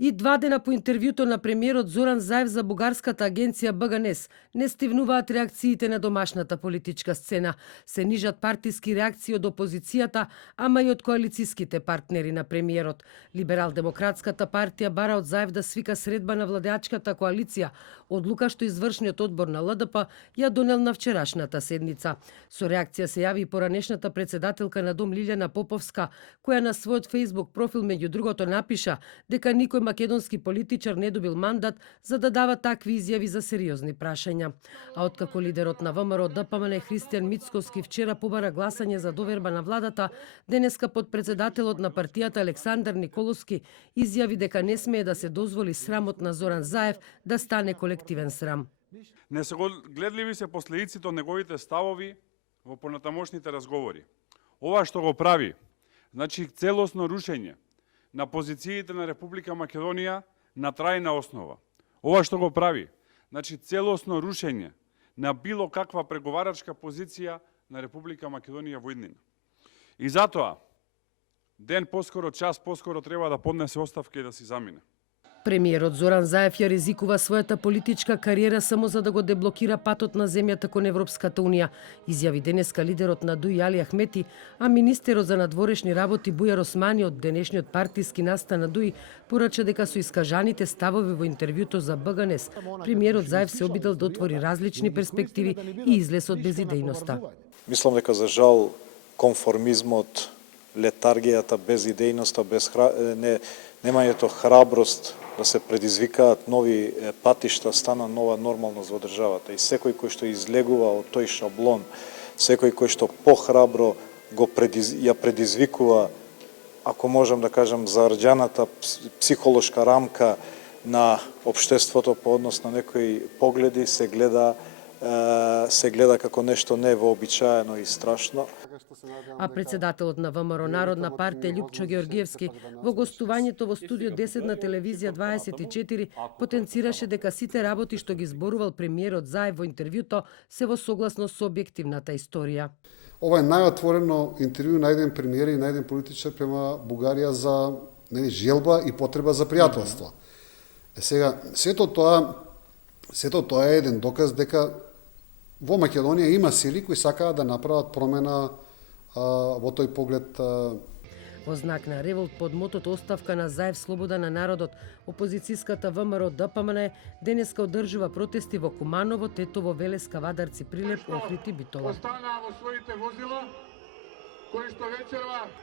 И 2 дена по интервјуто на премиерот Зоран Заев за бугарската агенција БГНЕС не стивнуваат реакциите на домашната политичка сцена. Се нижат партиски реакции од опозицијата, ама и од коалициските партнери на премиерот. Либерал-демократската партија бара од Заев да свика средба на владеачката коалиција, одлука што извршниот одбор на ЛДП ја донел на вчерашната седница. Со реакција се јави и поранешната председателка на Дом Лилјана Поповска, која на својот Facebook профил меѓу другото напиша дека никој македонски политичар не добил мандат за да дава такви изјави за сериозни прашања. А откако лидерот на ВМРО ДПМН Христијан Мицкоски вчера побара гласање за доверба на владата, денеска подпредседателот на партијата Александар Николовски изјави дека не смее да се дозволи срамот на Зоран Заев да стане колективен срам. Гледливи се последиците од неговите ставови во понатамошните разговори. Ова што го прави, значи целосно рушење на позициите на Република Македонија на трајна основа. Ова што го прави, значи целосно рушење на било каква преговарачка позиција на Република Македонија во иднина. И затоа, ден поскоро, час поскоро треба да поднесе оставка и да си замине. Премиерот Зоран Заев ја ризикува својата политичка кариера само за да го деблокира патот на земјата кон Европската унија, изјави денеска лидерот на ДУИ Али Ахмети, а министерот за надворешни работи Бујар Османи од денешниот партиски настан на ДУИ порача дека со искажаните ставови во интервјуто за БГНЕС, премиерот Заев се обидел да отвори различни перспективи и излез од безидејноста. Мислам дека за жал конформизмот, летаргијата, безидејноста, немањето храброст да се предизвикаат нови патишта стана нова нормалност во државата. И секој кој што излегува од тој шаблон, секој кој што похрабро ја предизвикува, ако можам да кажам, зарџаната психолошка рамка на општеството по однос на некои погледи, се гледа како нешто невообичаено и страшно. А председателот на ВМРО Народна партија Љупчо Георгиевски во гостувањето во студио 10 на телевизија 24 потенцираше дека сите работи што ги зборувал премиерот Заев во интервјуто се во согласност со објективната историја. Ова е најотворено интервју на еден премиер и на еден политичар према Бугарија за желба и потреба за пријателство. Сега, сето тоа е еден доказ дека во Македонија има сили кои сакаат да направат промена во тој поглед. Во знак на револт под мотото оставка на Заев слобода на народот, опозицијската ВМРО ДПМН денеска одржува протести во Куманово, Тетово, Велеска, Вадарци, Прилеп, Охрид и Битола. Остана во своите возила, кои што вечерва